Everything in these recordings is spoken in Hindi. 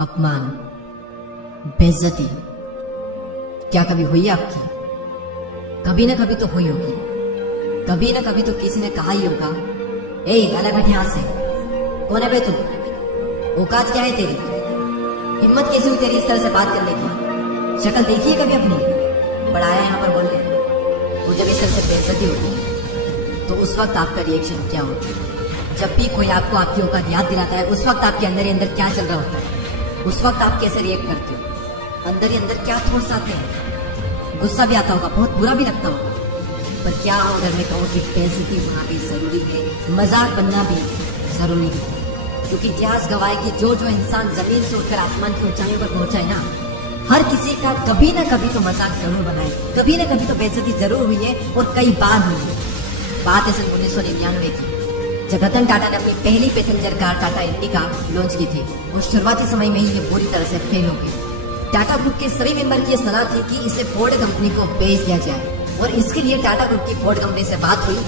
अपमान, बेइज्जती क्या कभी हुई है आपकी? कभी ना कभी तो हुई होगी। कभी ना कभी तो किसी ने कहा ही होगा, ए अलग हट यहां से, कौन है बे तू? औकात क्या है तेरी? हिम्मत कैसे हुई तेरी इस तरह से बात करने की? शक्ल देखी है कभी अपनी? पढ़ाया यहाँ पर बोलने। और जब इस तरह से बेइज्जती होती तो उस वक्त आपका रिएक्शन क्या होता है? जब भी कोई आपको आपकी औकात याद दिलाता है, उस वक्त आपके अंदर ही अंदर क्या चल रहा होता है? उस वक्त आप कैसे रिएक्ट करते हो? अंदर ही अंदर क्या थॉट्स आते हैं? गुस्सा भी आता होगा, बहुत बुरा भी लगता होगा। पर क्या अगर मैं कहूँ कि बेइज्जती होना भी जरूरी है, मजाक बनना भी जरूरी है? क्योंकि इतिहास गवाह है कि जो जो इंसान जमीन से उठकर आसमान की ऊंचाइयों पर पहुंचा है ना, हर किसी का कभी ना कभी तो मजाक जरूर बनाए, कभी ना कभी तो बेइज्जती जरूर हुई है, और कई बार हुई है। बात है सन 1999 की, जब रतन टाटा ने अपनी पहली passenger car Tata indica launch की थी। और शुरुआती समय में ही ये बुरी तरह से फेल हो गई। टाटा ग्रुप के सभी मेंबर की सलाह थी कि इसे फोर्ड कंपनी को बेच दिया जाए, और इसके लिए टाटा ग्रुप की फोर्ड कंपनी से बात हुई।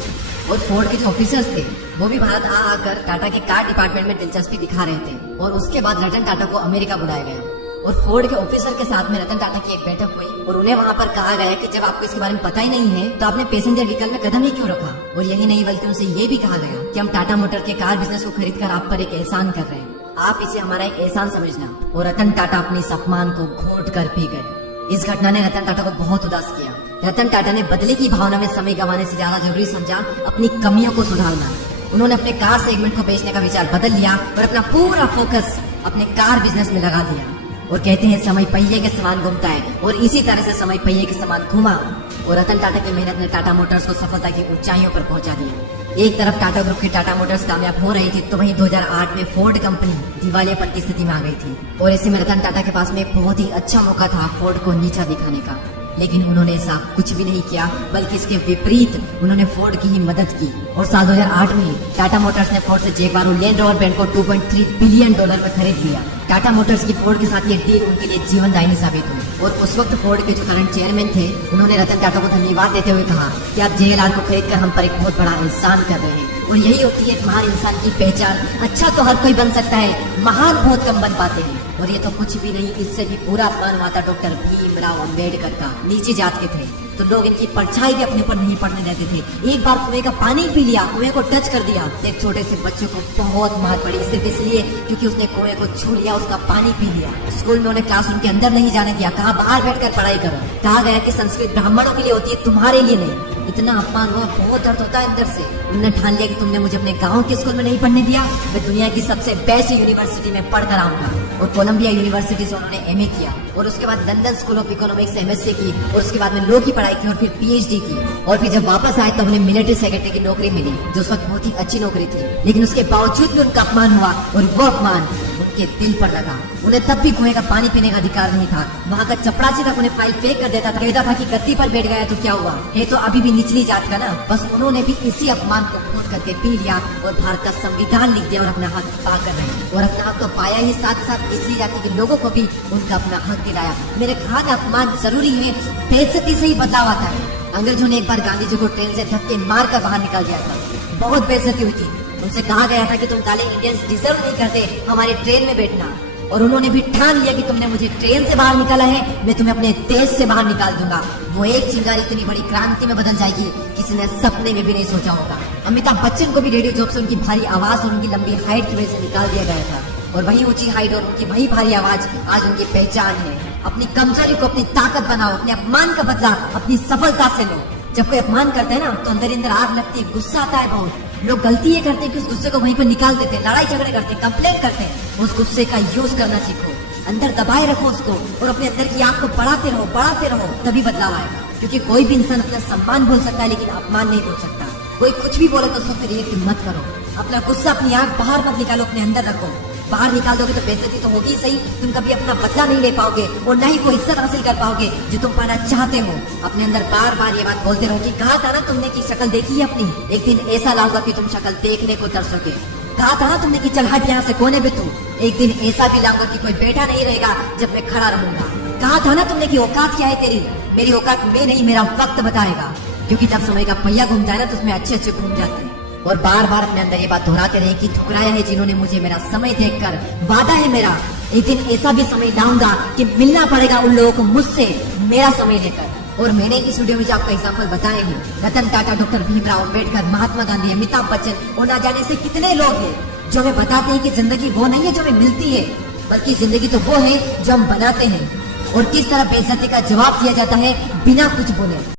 और फोर्ड के जो ऑफिसर्स थे वो भी भारत आकर टाटा के कार डिपार्टमेंट में दिलचस्पी दिखा रहे थे। और उसके बाद रतन टाटा को अमेरिका बुलाया गया, और फोर्ड के ऑफिसर के साथ में रतन टाटा की एक बैठक हुई। और उन्हें वहाँ पर कहा गया कि जब आपको इसके बारे में पता ही नहीं है तो आपने पैसेंजर व्हीकल में कदम ही क्यों रखा? और यही नहीं बल्कि उनसे ये भी कहा गया कि हम टाटा मोटर के कार बिजनेस को खरीद कर आप पर एक एहसान कर रहे हैं, आप इसे हमारा एक एहसान समझना। और रतन टाटा अपनी इस अपमान को घोट कर पी गए। इस घटना ने रतन टाटा को बहुत उदास किया। रतन टाटा ने बदले की भावना में समय गंवाने से ज्यादा जरूरी समझा अपनी कमियों को सुधारना। उन्होंने अपने कार सेगमेंट को बेचने का विचार बदल लिया और अपना पूरा फोकस अपने कार बिजनेस में लगा दिया। और कहते हैं समय पहिए के समान घूमता है, और इसी तरह से समय पहिए के समान घूमा, और रतन टाटा की मेहनत ने टाटा मोटर्स को सफलता की ऊंचाइयों पर पहुंचा दिया। एक तरफ टाटा ग्रुप की टाटा मोटर्स कामयाब हो रही थी, तो वहीं 2008 में फोर्ड कंपनी दिवालियापन की स्थिति में आ गई थी। और ऐसे में रतन टाटा के पास में एक बहुत ही अच्छा मौका था फोर्ड को नीचा दिखाने का। लेकिन उन्होंने ऐसा कुछ भी नहीं किया, बल्कि इसके विपरीत उन्होंने फोर्ड की ही मदद की। और साल 2008 में टाटा मोटर्स ने फोर्ड से जैगुआर और लैंड रोवर ब्रांड को $2.3 बिलियन में खरीद लिया। टाटा मोटर्स की फोर्ड के साथ ये डील उनके लिए जीवनदायिनी साबित हुई। और उस वक्त फोर्ड के जो करंट चेयरमैन थे, उन्होंने रतन टाटा को धन्यवाद देते हुए कहा कि आप JLR को खरीद कर हम पर एक बहुत बड़ा एहसान कर रहे हैं। और यही होती है महान इंसान की पहचान। अच्छा तो हर कोई बन सकता है, महान बहुत कम बन पाते हैं। और ये तो कुछ भी नहीं, इससे भी पूरा अपमान हुआ था डॉक्टर भीमराव अम्बेडकर का। नीचे जात के थे तो लोग इनकी परछाई भी अपने ऊपर नहीं पड़ने देते थे। एक बार कुएं का पानी पी लिया, कुएं को टच कर दिया, एक छोटे से बच्चे को बहुत मार पड़ी, सिर्फ इसलिए क्योंकि उसने कुएं को छू लिया, उसका पानी पी लिया। स्कूल में उन्हें क्लासरूम के अंदर नहीं जाने दिया, कहा बाहर बैठकर पढ़ाई करो। कहा गया कि संस्कृत ब्राह्मणों के लिए होती है, तुम्हारे लिए नहीं। इतना अपमान हुआ, बहुत दर्द होता है अंदर से। उन्होंने ठान लिया कि तुमने मुझे अपने गांव के स्कूल में नहीं पढ़ने दिया, मैं दुनिया की सबसे बेस्ट यूनिवर्सिटी में पढ़कर आऊंगा। और कोलंबिया यूनिवर्सिटी से उन्होंने MA किया, और उसके बाद लंदन स्कूल ऑफ इकोनॉमिक्स से MSc की, और उसके बाद में लॉ की पढ़ाई की, और फिर PhD की। और फिर जब वापस आए तो उन्हें मिलिट्री सेक्रेटरी की नौकरी मिली, जो उस वक्त बहुत ही अच्छी नौकरी थी। लेकिन उसके बावजूद भी उनका अपमान हुआ, और वो अपमान उनके दिल पर लगा। उन्हें तब भी कुएं का पानी पीने का अधिकार नहीं था। वहाँ का चपरासी तक उन्हें फाइल फेंक कर देता था, कहता था कि गद्दी पर बैठ गया तो क्या हुआ, है तो अभी भी निचली जात का ना। बस उन्होंने भी इसी अपमान को घोट करके पी लिया, और भारत का संविधान लिख दिया, और अपना हक पा कर रहे। और अपना हक तो पाया ही, साथ साथ निचली जाति के लोगों को भी उनका अपना हक दिलाया। मेरे कहा था अपमान जरूरी है, बेइज्जती से ही बदलाव आता है। अंग्रेजों ने एक बार गांधी जी को ट्रेन से धक्के मार कर बाहर निकाल दिया था, बहुत बेइज्जती हुई थी। उनसे कहा गया था कि तुम काले इंडियंस डिजर्व नहीं करते हमारे ट्रेन में बैठना। और उन्होंने भी ठान लिया कि तुमने मुझे ट्रेन से बाहर निकाला है, मैं तुम्हें अपने देश से बाहर निकाल दूंगा। वो एक चिंगारी इतनी बड़ी क्रांति में बदल जाएगी, किसी ने सपने में भी नहीं सोचा होगा। अमिताभ बच्चन को भी रेडियो जॉब से उनकी भारी आवाज और उनकी लंबी हाइट की वजह से निकाल दिया गया था, और वही ऊंची हाइट और उनकी वही भारी आवाज आज उनकी पहचान है। अपनी कमजोरी को अपनी ताकत बनाओ, अपने अपमान का बदला अपनी सफलता से लो। जब कोई अपमान करता है ना, तो अंदर अंदर आग लगती है, गुस्सा आता है बहुत। लोग गलती ये करते हैं कि उस गुस्से को वहीं पर निकाल देते हैं, लड़ाई झगड़े करते हैं, कंप्लेन करते हैं। उस गुस्से का यूज करना सीखो, अंदर दबाए रखो उसको, और अपने अंदर की आग को बढ़ाते रहो, तभी बदलाव आएगा। क्योंकि कोई भी इंसान अपना सम्मान बोल सकता है, लेकिन अपमान नहीं बोल सकता। कोई कुछ भी बोले तो उस वक्त रिएक्ट मत करो। अपना गुस्सा, अपनी आग बाहर मत निकालो, अपने अंदर रखो। बाहर निकाल दोगे तो बेइज्जती तो होगी सही, तुम कभी अपना बदला नहीं ले पाओगे, और न ही कोई इज्जत हासिल कर पाओगे जो तुम पाना चाहते हो। अपने अंदर बार बार ये बात बोलते रहो कि कहा था ना तुमने कि शक्ल देखी है अपनी, एक दिन ऐसा लाऊंगा कि तुम शक्ल देखने को तरसोगे। कहा था ना तुमने कि चल हट यहाँ से, कोने पे तू, एक दिन ऐसा भी लाऊंगा कि कोई बैठा नहीं रहेगा जब मैं खड़ा रहूंगा। कहा था ना तुमने कि औकात क्या है तेरी, मेरी औकात में नहीं, मेरा वक्त बताएगा। क्योंकि जब समय का पहिया घूमता है ना, तो उसमें अच्छे अच्छे घूम जाते हैं। और बार बार अपने अंदर ये बात दोहराते रहे कि ठुकराया है जिन्होंने मुझे मेरा समय देखकर, वादा है मेरा एक दिन ऐसा भी समय लाऊंगा कि मिलना पड़ेगा उन लोगों को मुझसे, मेरा समय लेकर। और मैंने इस वीडियो में जो आपका एग्जाम्पल बताए हैं, रतन टाटा, डॉक्टर भीमराव अम्बेडकर, महात्मा गांधी, अमिताभ बच्चन और ना जाने से कितने लोग हैं जो हमें बताते हैं कि जिंदगी वो नहीं है जो हमें मिलती है, बल्कि जिंदगी तो वो है जो हम बनाते हैं। और किस तरह बेइज्जती का जवाब दिया जाता है बिना कुछ बोले।